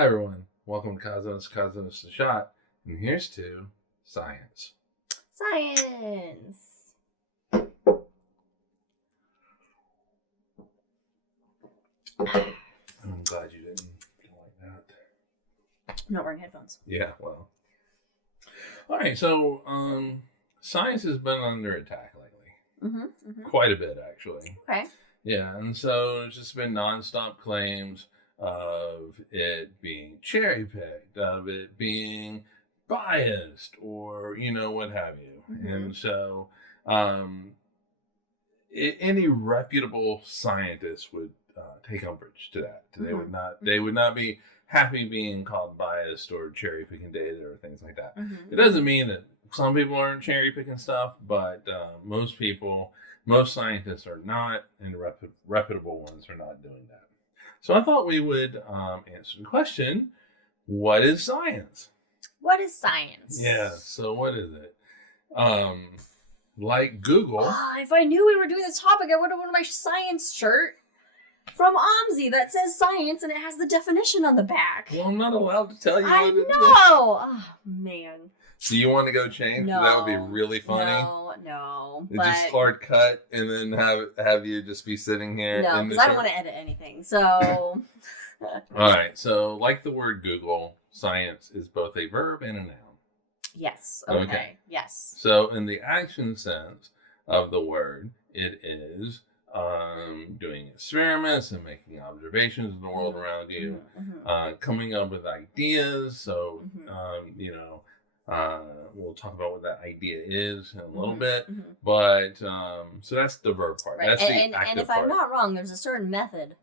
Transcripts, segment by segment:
Hi everyone, welcome to Cosmos the Shot, and here's to science. Science! I'm glad you didn't like that. I'm not wearing headphones. Yeah, well. Alright, so science has been under attack lately. Quite a bit, actually. Okay. Yeah, and so there's just been nonstop claims of it being cherry-picked, of it being biased, or, what have you. And so any reputable scientist would take umbrage to that. They would not be happy being called biased or cherry-picking data or things like that. It doesn't mean that some people aren't cherry-picking stuff, but most scientists are not, and reputable ones are not doing that. So I thought we would answer the question, what is science? What is science? Yeah, so what is it? Like Google. If I knew we were doing this topic, I would have worn my science shirt from OMSI that says science and it has the definition on the back. Well, I'm not allowed to tell you what it is. Oh, man. Do you want to go change? No. That would be really funny. No. Just hard cut and then have you just be sitting here. No, because I don't want to edit anything. So. All right. So, like the word Google, science is both a verb and a noun. Yes. Okay. Yes. So, in the action sense of the word, it is doing experiments and making observations of the world around you, coming up with ideas. So, we'll talk about what that idea is in a little bit, but so that's the verb part. Right. That's and if part. I'm not wrong, there's a certain method.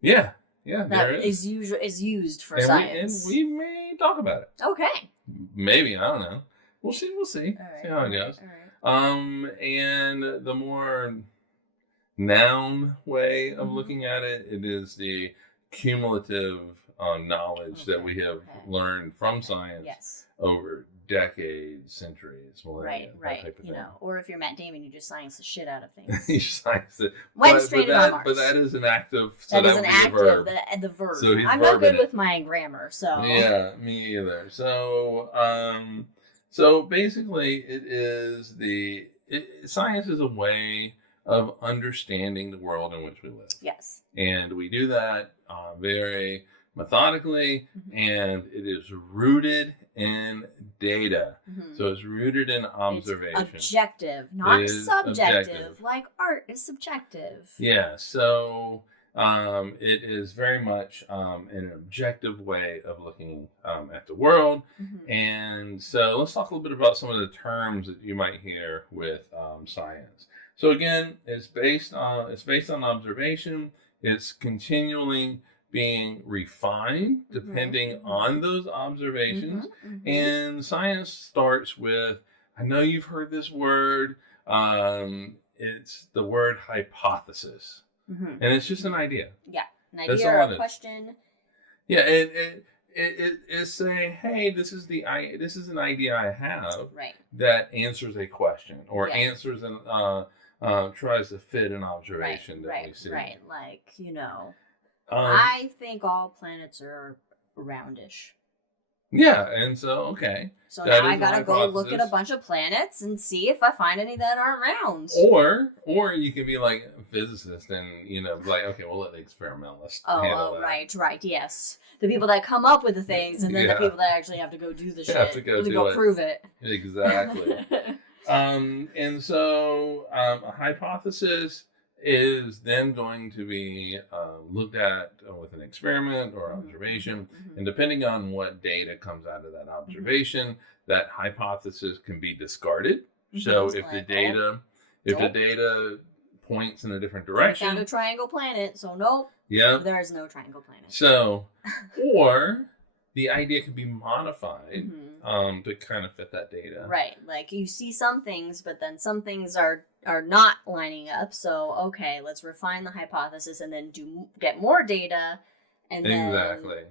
Yeah, that is used for science. And we may talk about it. Okay. Maybe, I don't know. We'll see. All right, See how it goes. All right. And the more noun way of looking at it, it is the cumulative knowledge that we have learned from science over decades, centuries, millennia, that type of thing. Or if you're Matt Damon, you just science the shit out of things. You science it. Went straight on Mars. But that is an active. So that is an active. The verb. So I'm not good with my grammar, so. Yeah, me either. So basically, it is science is a way of understanding the world in which we live. Yes. And we do that very methodically, and it is rooted in data. So it's rooted in observation. It's objective, not subjective, like art is subjective. Yeah, so it is very much an objective way of looking at the world. And so let's talk a little bit about some of the terms that you might hear with science. So again, it's based on observation. It's continually being refined depending on those observations. And science starts with, I know you've heard this word, it's the word hypothesis. And it's just an idea. Yeah, an idea or a question. Yeah, it's saying, hey, this is an idea I have that answers a question or answers tries to fit an observation that we see. Right, like, I think all planets are roundish. Yeah, and so, okay. So now I gotta go look at a bunch of planets and see if I find any that aren't round. Or you can be like a physicist and, like, okay, we'll let the experimentalists handle that. Right, yes. The people that come up with the things and then the people that actually have to go do the shit. Have to go prove it. Exactly. And so a hypothesis is then going to be looked at with an experiment or observation. And depending on what data comes out of that observation, that hypothesis can be discarded. So if the data points in a different direction. I found a triangle planet, so nope. Yeah. There is no triangle planet. So, or the idea can be modified to kind of fit that data. Right. Like you see some things, but then some things are not lining up. So, okay, let's refine the hypothesis and then get more data. And exactly.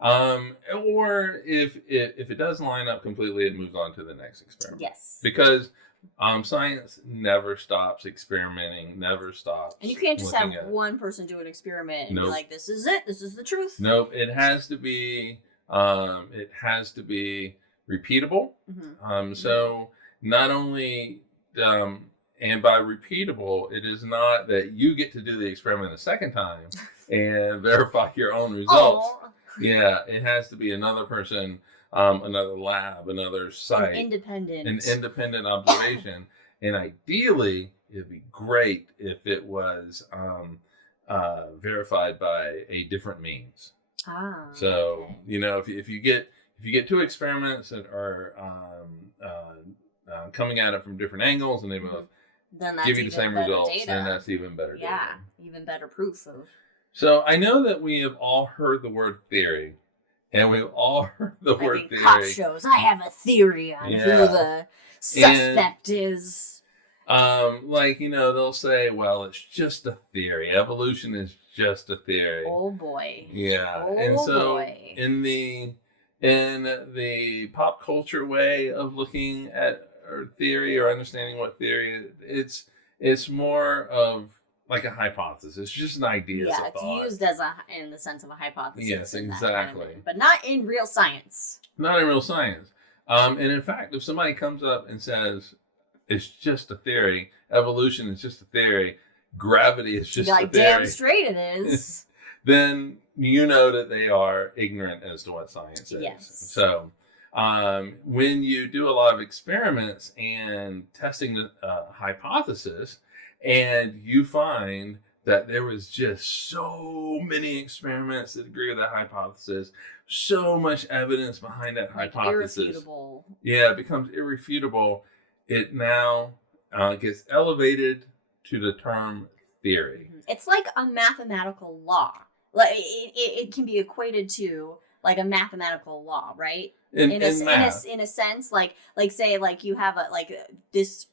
Or if it doesn't line up completely, it moves on to the next experiment. Yes. Because Science never stops experimenting, never stops. And you can't just have looking at one person do an experiment and be Nope. like, "This is it. This is the truth." Nope. It has to be. It has to be repeatable. So not only, and by repeatable, it is not that you get to do the experiment a second time and verify your own results. Oh, Yeah, it has to be another person, another lab, another site, an independent. an independent observation. And ideally, it'd be great if it was verified by a different means. So Okay. if you get two experiments that are coming at it from different angles and they both Then that's give you the even same better results, data. then that's even better data. Yeah, even better proof of. So I know that we have all heard the word theory, and we've all heard the I word think theory. cop shows. I have a theory on who the suspect is. They'll say, well, it's just a theory. Evolution is just a theory. Oh boy. Yeah. Oh And so boy. in the pop culture way of looking at theory or understanding what theory is, it's more of like a hypothesis. It's just an idea. Yeah, it's used as in the sense of a hypothesis. Yes, in that exactly. kind of, but not in real science. Not in real science. And in fact, if somebody comes up and says it's just a theory, evolution is just a theory, gravity is just a theory, Damn straight it is. then you know that they are ignorant as to what science is. Yes. So when you do a lot of experiments and testing the hypothesis, and you find that there was just so many experiments that agree with that hypothesis, so much evidence behind that hypothesis. Irrefutable. Yeah, it becomes irrefutable. It now gets elevated to the term theory. It's like a mathematical law. Like it can be equated to like a mathematical law, right? In math. In a sense, like say like you have this.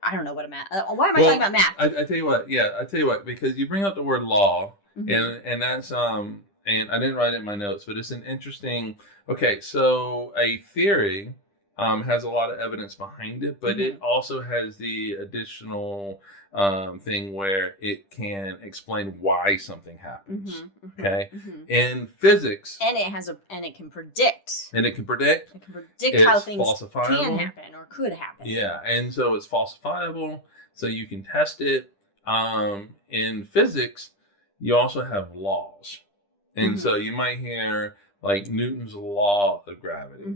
I don't know what a math. Why am I talking about math? I tell you what. Yeah, I tell you what. Because you bring up the word law, and that's and I didn't write it in my notes, but it's an interesting. Okay, so a theory has a lot of evidence behind it, but it also has the additional thing where it can explain why something happens. Okay, in physics, and it can predict. And it can predict. It can predict how things can happen or could happen. Yeah, and so it's falsifiable, so you can test it. In physics, you also have laws, and so you might hear like Newton's law of gravity.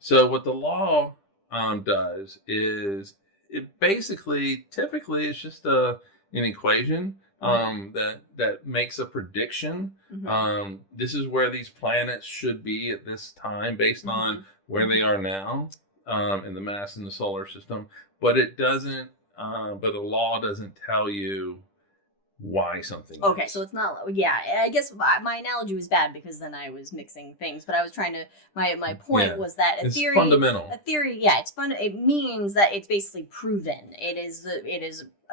So what the law does is it basically, typically, it's just an equation that makes a prediction. This is where these planets should be at this time based on where they are now in the mass in the solar system. But it doesn't. But the law doesn't tell you why something. Okay, is. so it's not. Yeah, I guess my analogy was bad because then I was mixing things. But I was trying to. My point was that it's theory. Fundamental. A theory, yeah, it's fun. It means that it's basically proven. It is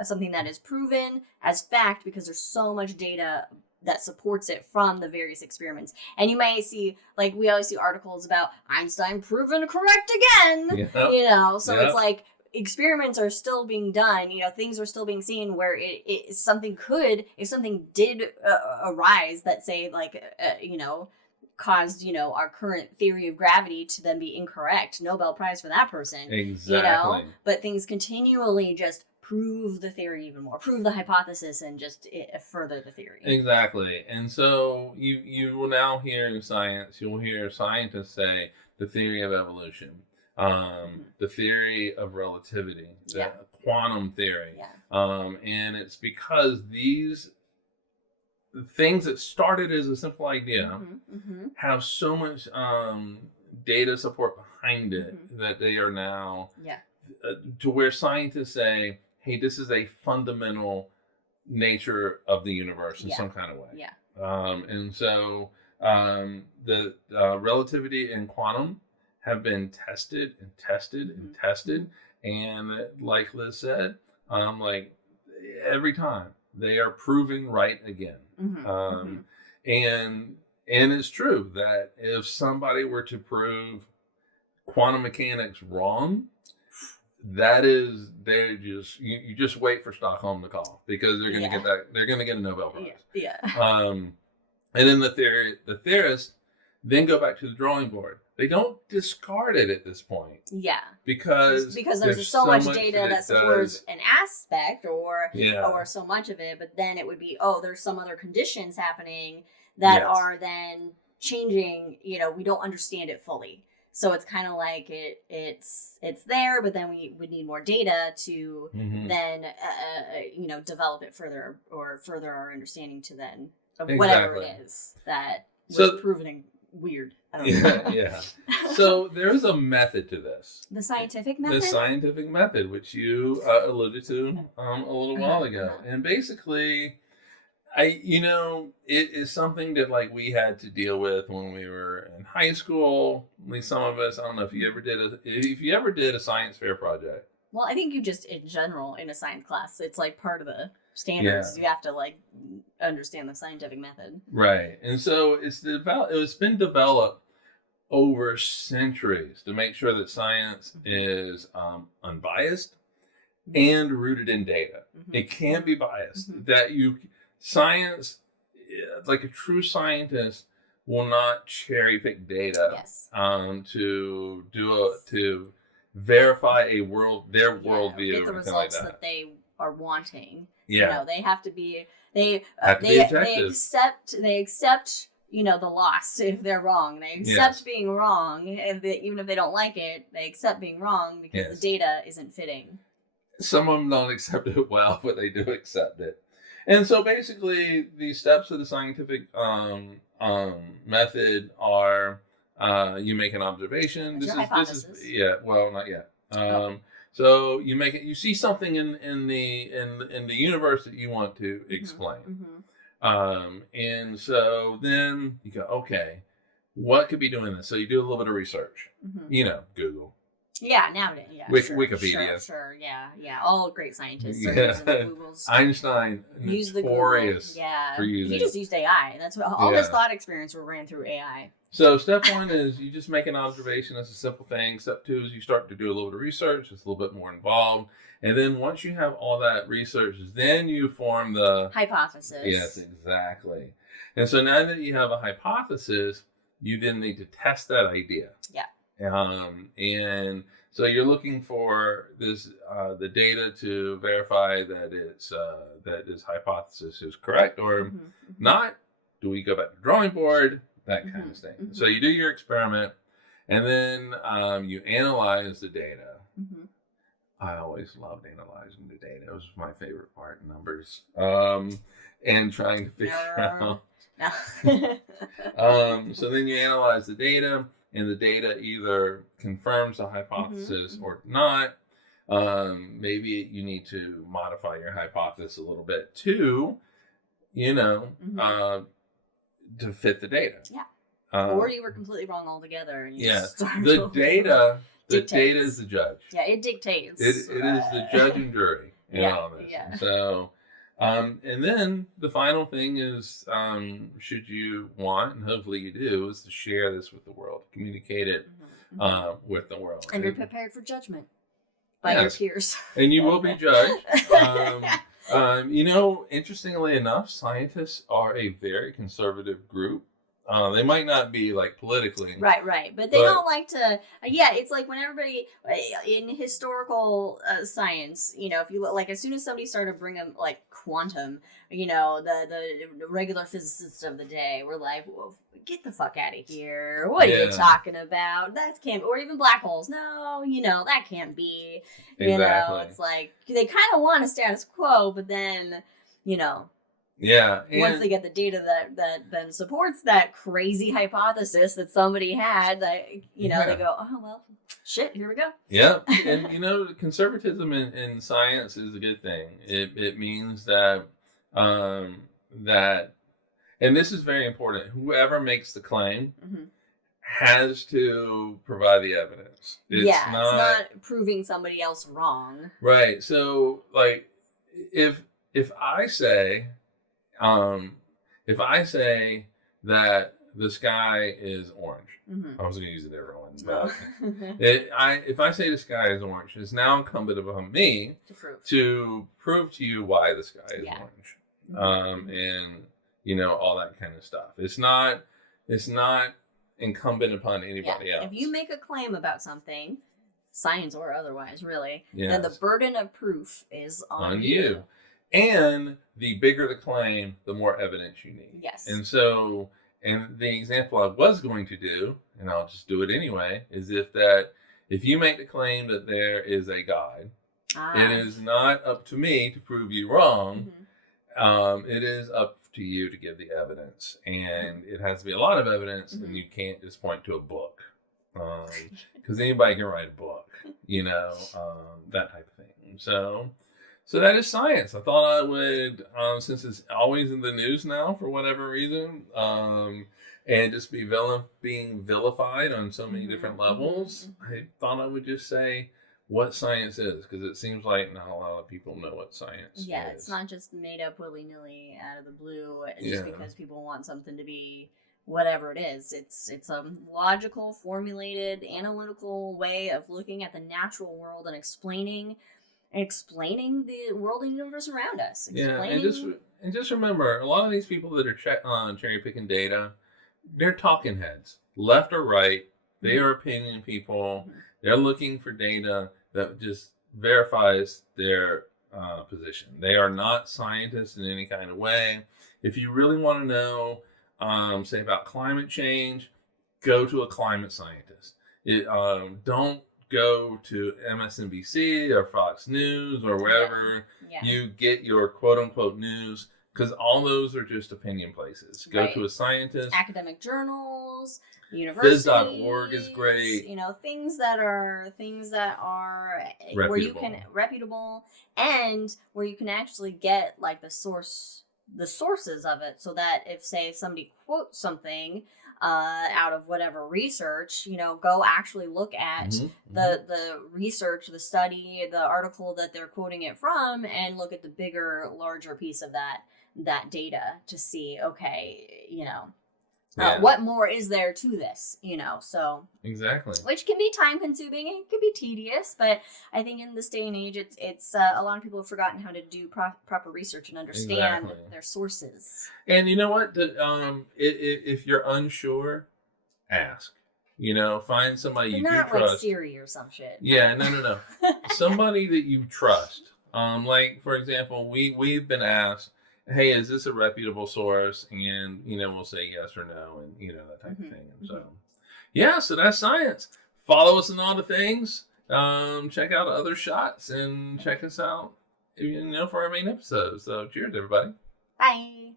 something that is proven as fact because there's so much data that supports it from the various experiments. And you may see, like, we always see articles about Einstein proven correct again. Yep. So it's like. Experiments are still being done, things are still being seen where if something did arise that say caused, our current theory of gravity to then be incorrect, Nobel Prize for that person. Exactly. But things continually just prove the theory even more, prove the hypothesis and just further the theory. Exactly. And so you will now hear in science, you'll hear scientists say the theory of evolution. The theory of relativity, the quantum theory. And it's because these things that started as a simple idea have so much data support behind it that they are now to where scientists say, hey, this is a fundamental nature of the universe in some kind of way. And so the relativity and quantum have been tested and tested and tested, and like Liz said, every time they are proven right again. And it's true that if somebody were to prove quantum mechanics wrong, you just wait for Stockholm to call, because they're going to they're going to get a Nobel Prize. Yeah. And then the theorists then go back to the drawing board. They don't discard it at this point. Yeah. Because there's so much data that supports an aspect or so much of it, but then it would be, there's some other conditions happening that are then changing, we don't understand it fully. So it's kind of like it's there, but then we would need more data to then, develop it further or further our understanding to then of whatever it is that was proven weird. I don't know. Yeah. So there is a method to this. The scientific method? The scientific method, which you alluded to a little while ago. And basically, it is something that like we had to deal with when we were in high school. At least some of us. I don't know if you ever did a science fair project. Well, I think you just in general in a science class, it's like part of the standards. You have to like understand the scientific method. Right, and so it's been developed over centuries to make sure that science is unbiased and rooted in data. It can't be biased. Science, like a true scientist, will not cherry pick data to verify their worldview, get the results that they are wanting. Yeah, they have to be they objective. They accept the loss if they're wrong. They accept being wrong, and even if they don't like it, they accept being wrong because the data isn't fitting. Some of them don't accept it well, but they do accept it. And so basically, the steps of the scientific method are you make an observation. This is not yet. So you make it. You see something in the universe that you want to explain, and so then you go, okay, what could be doing this? So you do a little bit of research. Google. Yeah, nowadays, Wikipedia. Sure, yeah. All great scientists are using Google's. Einstein, use the notorious Google. Yeah, for using. He just used AI. That's what all his thought experiments were ran through AI. So step one is you just make an observation. That's a simple thing. Step two is you start to do a little bit of research. It's a little bit more involved. And then once you have all that research, then you form the hypothesis. Yes, exactly. And so now that you have a hypothesis, you then need to test that idea. Yeah. And so you're looking for this the data to verify that that this hypothesis is correct or not. Do we go back to the drawing board? That kind of thing. So you do your experiment, and then you analyze the data. I always loved analyzing the data. It was my favorite part, numbers, and trying to figure out. So then you analyze the data, and the data either confirms the hypothesis or not. Maybe you need to modify your hypothesis a little bit to, to fit the data. Yeah. Or you were completely wrong altogether. And the data is the judge. Yeah, it dictates. It is the judge and jury on this. Yeah. So, and then the final thing is, should you want, and hopefully you do, is to share this with the world, communicate it with the world. And be prepared for judgment by your peers. And you will be judged. Interestingly enough, scientists are a very conservative group. They might not be like politically. Right. But they don't like to, it's like when everybody in historical science, if you look, like as soon as somebody started bringing like quantum, the regular physicists of the day were like, well, get the fuck out of here. What are you talking about? That can't, or even black holes. No, that can't be. Exactly. It's like they kind of want a status quo, but then, once they get the data that then supports that crazy hypothesis that somebody had, that they go, oh well, shit, here we go. Yeah, and conservatism in science is a good thing. It means that and this is very important. Whoever makes the claim has to provide the evidence. It's not proving somebody else wrong. Right. So, like, if I say that the sky is orange. Mm-hmm. I was going to use a different one, No. but if I say the sky is orange, it's now incumbent upon me to prove to you why the sky is orange, and all that kind of stuff. It's not incumbent upon anybody else. If you make a claim about something, science or otherwise, really, yes, then the burden of proof is on you. And the bigger the claim, the more evidence you need. Yes. And so, and the example I was going to do, and I'll just do it anyway, is if you make the claim that there is a God, it is not up to me to prove you wrong. Mm-hmm. It is up to you to give the evidence. And it has to be a lot of evidence, mm-hmm. and you can't just point to a book. Because anybody can write a book, that type of thing. So that is science. I thought I would, since it's always in the news now for whatever reason, and just being vilified on so many different levels, I thought I would just say what science is, because it seems like not a lot of people know what science is. Yeah, it's not just made up willy-nilly out of the blue, just because people want something to be whatever it is. It's a logical, formulated, analytical way of looking at the natural world and explaining the world and universe around us. And just remember, a lot of these people that are cherry picking data, they're talking heads, left or right. They are opinion people. They're looking for data that just verifies their position. They are not scientists in any kind of way. If you really want to know, say about climate change, go to a climate scientist. Don't go to MSNBC or Fox News or wherever you get your quote unquote news, because all those are just opinion places. Go to a scientist. Academic journals, universities. Phys.org is great. Things that are reputable. Where you can reputable, and where you can actually get like the sources of it, so that if say somebody quotes something out of whatever research, go actually look at the research, the study, the article that they're quoting it from, and look at the bigger, larger piece of that data to see, okay, what more is there to this, so. Exactly. Which can be time consuming, it can be tedious, but I think in this day and age, it's a lot of people have forgotten how to do proper research and understand their sources. And you know what? If you're unsure, ask. Find somebody you do trust. Not like Siri or some shit. Yeah, no. Somebody that you trust. Like, for example, we've been asked, hey, is this a reputable source? And, we'll say yes or no, and, that type of thing. And so, so that's science. Follow us in all the things. Check out other shots and check us out, for our main episode. So cheers, everybody. Bye.